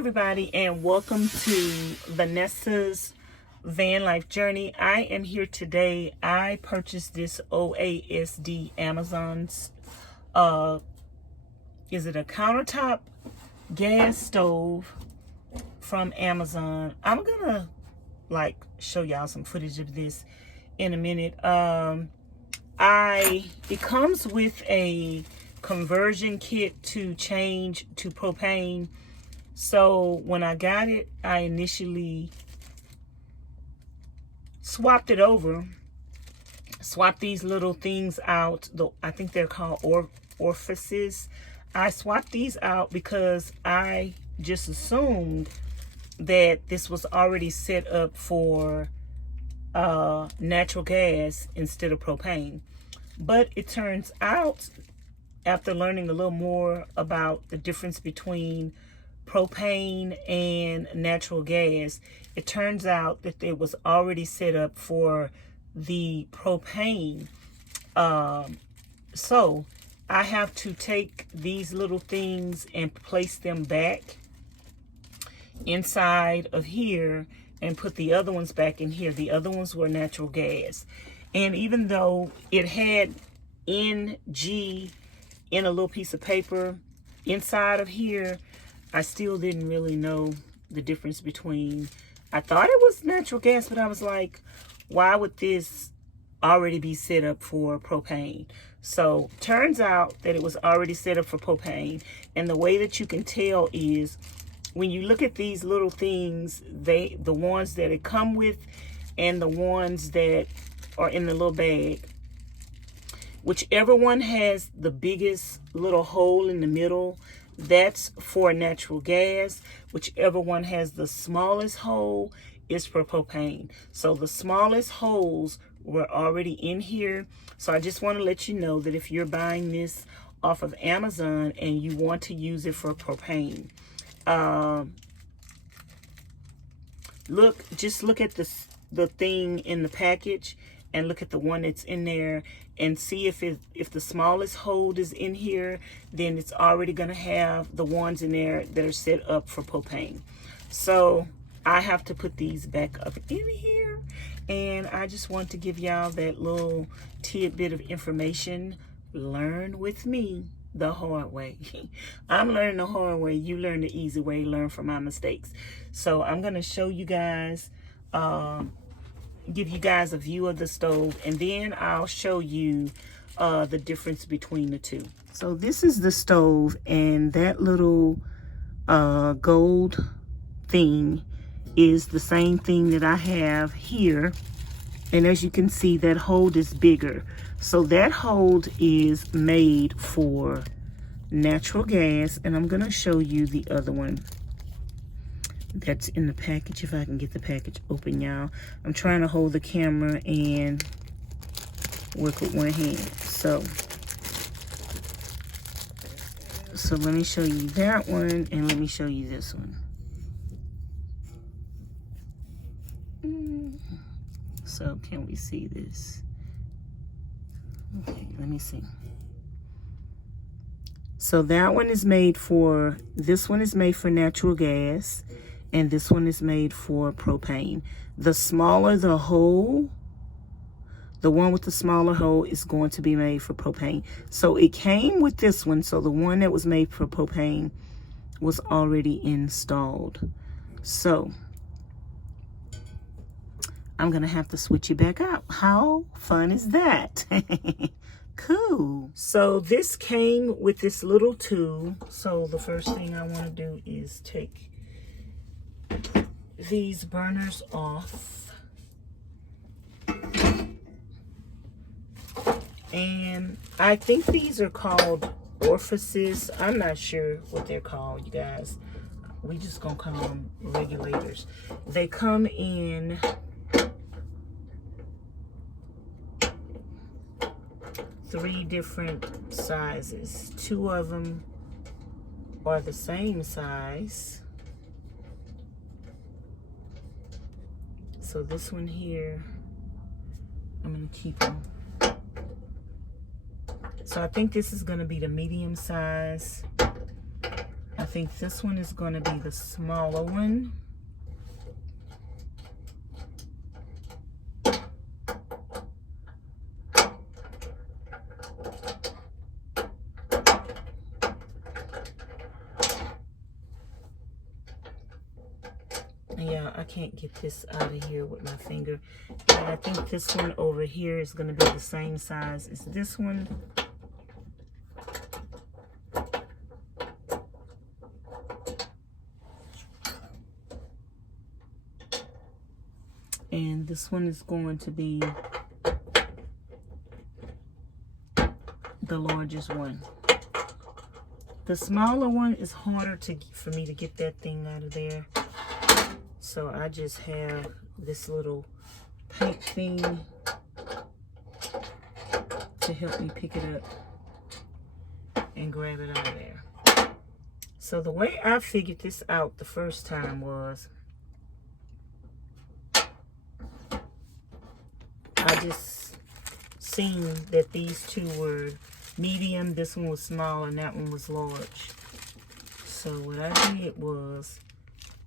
everybody, and welcome to Vanessa's van life journey. I am here today. I purchased this OASD Amazon's is it a countertop gas stove from Amazon. I'm gonna show y'all some footage of this in a minute. It comes with a conversion kit to change to propane. So when I got it, I initially swapped it over, swapped these little things out. I think they're called orifices. I swapped these out because I just assumed that this was already set up for natural gas instead of propane. But it turns out, after learning a little more about the difference between propane and natural gas, it turns out that it was already set up for the propane. So I have to take these little things and place them back inside of here and put the other ones back in here. The other ones were natural gas. And even though it had NG in a little piece of paper inside of here, I still didn't really know the difference between, I thought it was natural gas, but I was like, why would this already be set up for propane? So turns out that it was already set up for propane. And the way that you can tell is when you look at these little things, the ones that it come with and the ones that are in the little bag, whichever one has the biggest little hole in the middle, that's for natural gas. Whichever one has the smallest hole is for propane. So the smallest holes were already in here. So I just want to let you know that if you're buying this off of Amazon and you want to use it for propane, just look at the thing in the package and look at the one that's in there and see if the smallest hole is in here, then it's already going to have the ones in there that are set up for propane. So I have to put these back up in here, and I just want to give y'all that little tidbit of information. Learn with me the hard way. I'm learning the hard way. You learn the easy way. Learn from my mistakes. So I'm going to show you guys, give you guys a view of the stove, and then I'll show you the difference between the two. So this is the stove, and that little gold thing is the same thing that I have here. And as you can see, that hold is bigger. So that hold is made for natural gas, and I'm gonna show you the other one that's in the package, if I can get the package open, y'all. I'm trying to hold the camera and work with one hand. So let me show you that one, and let me show you this one. So can we see this? Okay, let me see. So that one is made for, this one is made for natural gas, and this one is made for propane. The smaller the hole, the one with the smaller hole is going to be made for propane. So it came with this one. So the one that was made for propane was already installed. So I'm gonna have to switch it back out. How fun is that? Cool. So this came with this little tool. So the first thing I want to do is take these burners off, and I think these are called orifices. I'm not sure what they're called, you guys. We just gonna call them regulators. They come in 3 different sizes. 2 of them are the same size. So this one here, I'm gonna keep them. So I think this is gonna be the medium size. I think this one is going to be the smaller one. Yeah, I can't get this out of here with my finger. And I think this one over here is going to be the same size as this one. And this one is going to be the largest one. The smaller one is harder for me to get that thing out of there. So I just have this little paint thing to help me pick it up and grab it out of there. So the way I figured this out the first time was I just seen that these two were medium, this one was small, and that one was large. So what I did was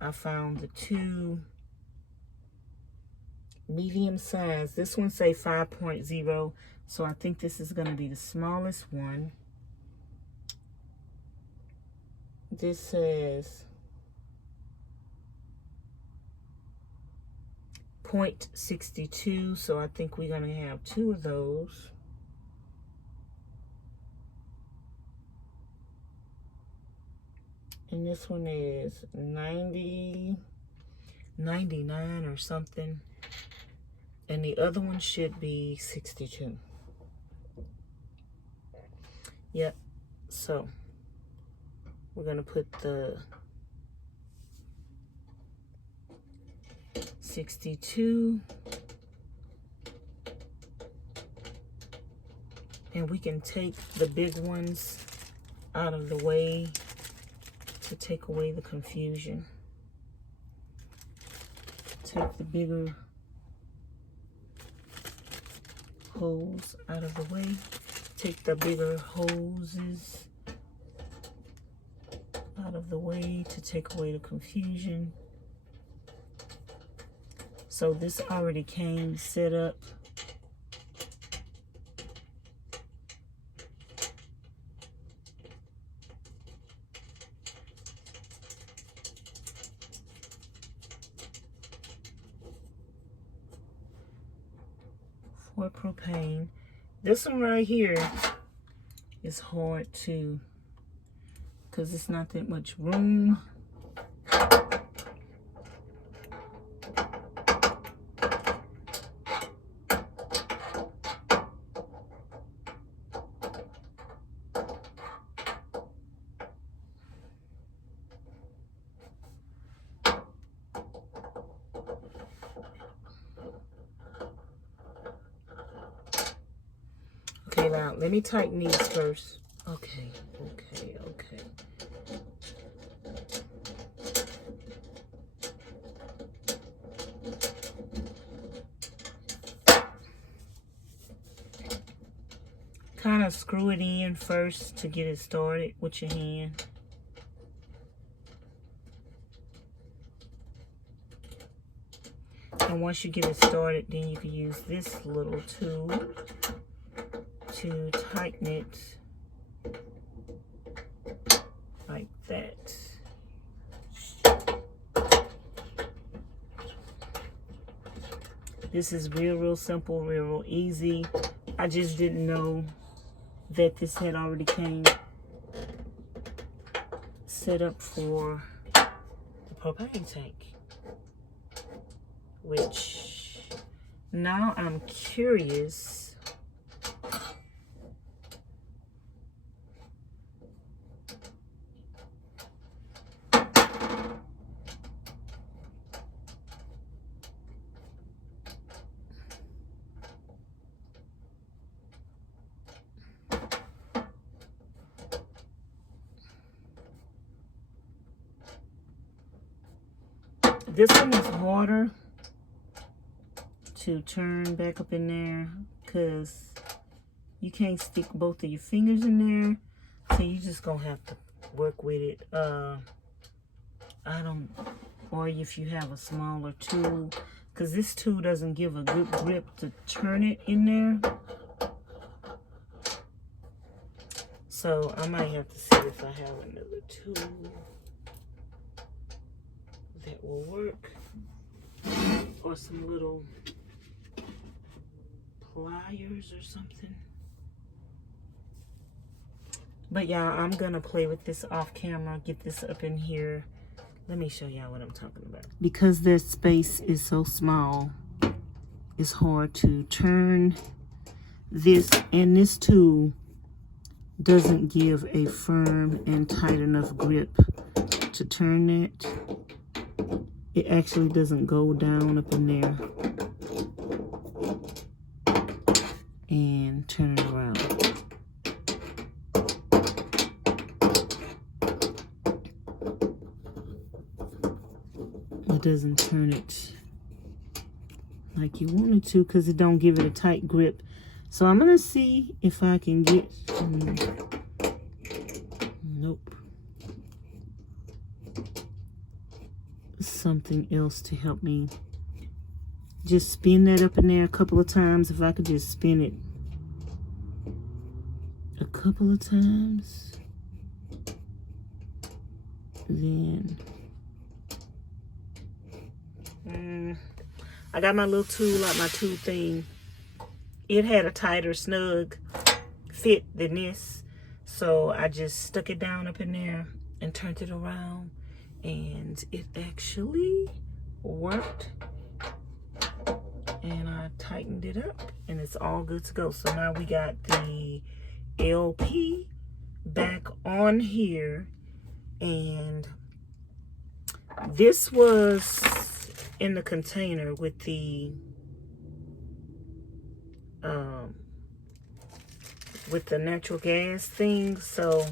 I found the two medium size. This one say 5.0, so I think this is going to be the smallest one. This says 0.62, so I think we're going to have two of those. And this one is 90, 99 or something. And the other one should be 62. Yep. So we're going to put the 62. And we can take the big ones out of the way to take away the confusion. Take the bigger holes out of the way. Take the bigger hoses out of the way to take away the confusion. So this already came set up. For propane. This one right here is hard to, because it's not that much room. Okay, now let me tighten these first. Okay. Kind of screw it in first to get it started with your hand. And once you get it started, then you can use this little tool to tighten it like that. This is real simple, real easy. I just didn't know that this had already came set up for the propane tank, which now I'm curious this one is harder to turn back up in there because you can't stick both of your fingers in there. So you just gonna have to work with it. I don't, or if you have a smaller tool, because this tool doesn't give a good grip to turn it in there. So I might have to see if I have another tool that will work, or some little pliers or something. But yeah, I'm gonna play with this off camera, get this up in here. Let me show y'all what I'm talking about. Because their space is so small, it's hard to turn this, and this tool doesn't give a firm and tight enough grip to turn it. It actually doesn't go down up in there and turn it around. It doesn't turn it like you want it to, because it don't give it a tight grip. So I'm gonna see if I can get nope, something else to help me. Just spin that up in there a couple of times. If I could just spin it a couple of times, then I got my little tool, like my tool thing. It had a tighter snug fit than this, so I just stuck it down up in there and turned it around, and it actually worked. And I tightened it up, and it's all good to go. So now we got the LP back on here, and this was in the container with the natural gas thing. So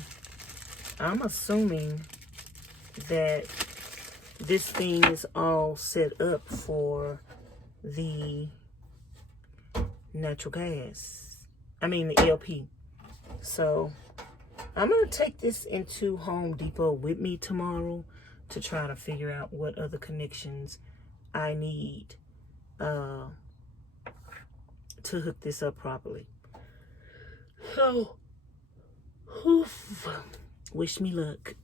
I'm assuming that this thing is all set up for the natural gas. I mean the LP. So I'm gonna take this into Home Depot with me tomorrow to try to figure out what other connections I need to hook this up properly. So, wish me luck.